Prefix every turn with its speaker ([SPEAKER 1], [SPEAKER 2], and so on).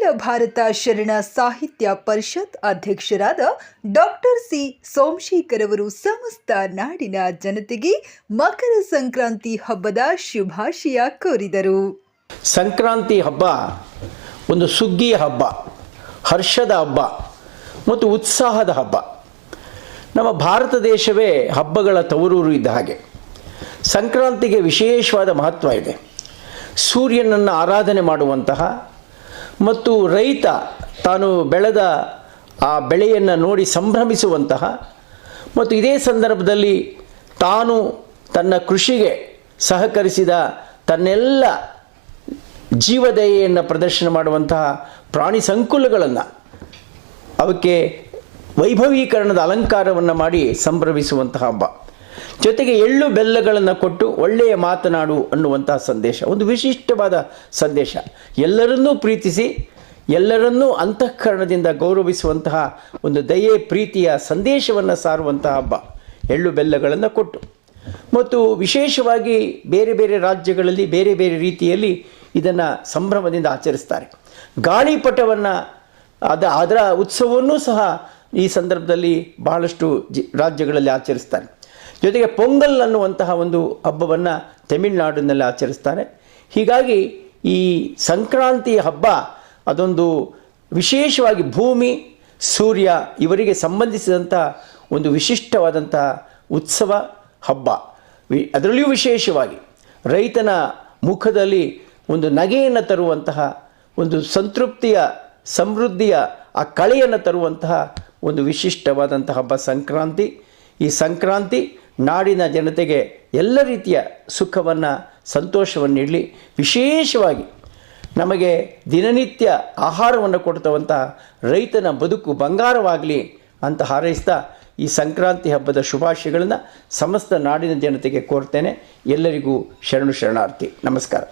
[SPEAKER 1] ಅಖಿಲ ಭಾರತ ಶರಣ ಸಾಹಿತ್ಯ ಪರಿಷತ್ ಅಧ್ಯಕ್ಷರಾದ doctor C Somashekar ಅವರು ಸಮಸ್ತ ನಾಡಿನ ಜನತೆಗೆ ಮಕರ ಸಂಕ್ರಾಂತಿ ಹಬ್ಬದ ಶುಭಾಶಯ ಕೋರಿದರು.
[SPEAKER 2] ಸಂಕ್ರಾಂತಿ ಹಬ್ಬ ಒಂದು ಸುಗ್ಗಿಯ ಹಬ್ಬ, ಹರ್ಷದ ಹಬ್ಬ ಮತ್ತು ಉತ್ಸಾಹದ ಹಬ್ಬ. ನಮ್ಮ ಭಾರತ ದೇಶವೇ ಹಬ್ಬಗಳ ತವರೂರು ಇದ್ದ ಹಾಗೆ. ಸಂಕ್ರಾಂತಿಗೆ ವಿಶೇಷವಾದ ಮಹತ್ವ ಇದೆ. ಸೂರ್ಯನನ್ನು ಆರಾಧನೆ ಮಾಡುವಂತಹ ಮತ್ತು ರೈತ ತಾನು ಬೆಳೆದ ಆ ಬೆಳೆಯನ್ನು ನೋಡಿ ಸಂಭ್ರಮಿಸುವಂತಹ ಮತ್ತು ಇದೇ ಸಂದರ್ಭದಲ್ಲಿ ತಾನು ತನ್ನ ಕೃಷಿಗೆ ಸಹಕರಿಸಿದ ತನ್ನೆಲ್ಲ ಜೀವದಯೆಯನ್ನು ಪ್ರದರ್ಶನ ಮಾಡುವಂತಹ ಪ್ರಾಣಿ ಸಂಕುಲಗಳನ್ನು ಅವಕ್ಕೆ ವೈಭವೀಕರಣದ ಅಲಂಕಾರವನ್ನು ಮಾಡಿ ಸಂಭ್ರಮಿಸುವಂತಹ ಹಬ್ಬ. ಜೊತೆಗೆ ಎಳ್ಳು ಬೆಲ್ಲಗಳನ್ನು ಕೊಟ್ಟು ಒಳ್ಳೆಯ ಮಾತನಾಡು ಅನ್ನುವಂತಹ ಸಂದೇಶ, ಒಂದು ವಿಶಿಷ್ಟವಾದ ಸಂದೇಶ. ಎಲ್ಲರನ್ನೂ ಪ್ರೀತಿಸಿ, ಎಲ್ಲರನ್ನೂ ಅಂತಃಕರಣದಿಂದ ಗೌರವಿಸುವಂತಹ ಒಂದು ದಯೆ, ಪ್ರೀತಿಯ ಸಂದೇಶವನ್ನು ಸಾರುವಂತಹ ಹಬ್ಬ. ಎಳ್ಳು ಬೆಲ್ಲಗಳನ್ನು ಕೊಟ್ಟು. ಮತ್ತು ವಿಶೇಷವಾಗಿ ಬೇರೆ ಬೇರೆ ರಾಜ್ಯಗಳಲ್ಲಿ, ಬೇರೆ ಬೇರೆ ರೀತಿಯಲ್ಲಿ ಇದನ್ನು ಸಂಭ್ರಮದಿಂದ ಆಚರಿಸ್ತಾರೆ. ಗಾಳಿಪಟವನ್ನು, ಅದ, ಅದರ ಉತ್ಸವವನ್ನೂ ಸಹ ಈ ಸಂದರ್ಭದಲ್ಲಿ ಬಹಳಷ್ಟು ಜಿ, ರಾಜ್ಯಗಳಲ್ಲಿ ಆಚರಿಸ್ತಾರೆ. ಜೊತೆಗೆ ಪೊಂಗಲ್ ಅನ್ನುವಂತಹ ಒಂದು ಹಬ್ಬವನ್ನು ತಮಿಳುನಾಡಿನಲ್ಲಿ ಆಚರಿಸ್ತಾರೆ. ಹೀಗಾಗಿ ಈ ಸಂಕ್ರಾಂತಿ ಹಬ್ಬ ಅದೊಂದು ವಿಶೇಷವಾಗಿ ಭೂಮಿ, ಸೂರ್ಯ ಇವರಿಗೆ ಸಂಬಂಧಿಸಿದಂಥ ಒಂದು ವಿಶಿಷ್ಟವಾದಂಥ ಉತ್ಸವ ಹಬ್ಬ. ವಿ ಅದರಲ್ಲಿಯೂ ವಿಶೇಷವಾಗಿ ರೈತನ ಮುಖದಲ್ಲಿ ಒಂದು ನಗೆಯನ್ನು ತರುವಂತಹ ಒಂದು ಸಂತೃಪ್ತಿಯ, ಸಮೃದ್ಧಿಯ ಆ ಕಳೆಯನ್ನು ತರುವಂತಹ ಒಂದು ವಿಶಿಷ್ಟವಾದಂಥ ಹಬ್ಬ ಸಂಕ್ರಾಂತಿ. ಈ ಸಂಕ್ರಾಂತಿ ನಾಡಿನ ಜನತೆಗೆ ಎಲ್ಲ ರೀತಿಯ ಸುಖವನ್ನು, ಸಂತೋಷವನ್ನು ನೀಡಲಿ. ವಿಶೇಷವಾಗಿ ನಮಗೆ ದಿನನಿತ್ಯ ಆಹಾರವನ್ನು ಕೊಡ್ತವಂಥ ರೈತನ ಬದುಕು ಬಂಗಾರವಾಗಲಿ ಅಂತ ಹಾರೈಸ್ತಾ ಈ ಸಂಕ್ರಾಂತಿ ಹಬ್ಬದ ಶುಭಾಶಯಗಳನ್ನು ಸಮಸ್ತ ನಾಡಿನ ಜನತೆಗೆ ಕೋರ್ತೇನೆ. ಎಲ್ಲರಿಗೂ ಶರಣು ಶರಣಾರ್ಥಿ. ನಮಸ್ಕಾರ.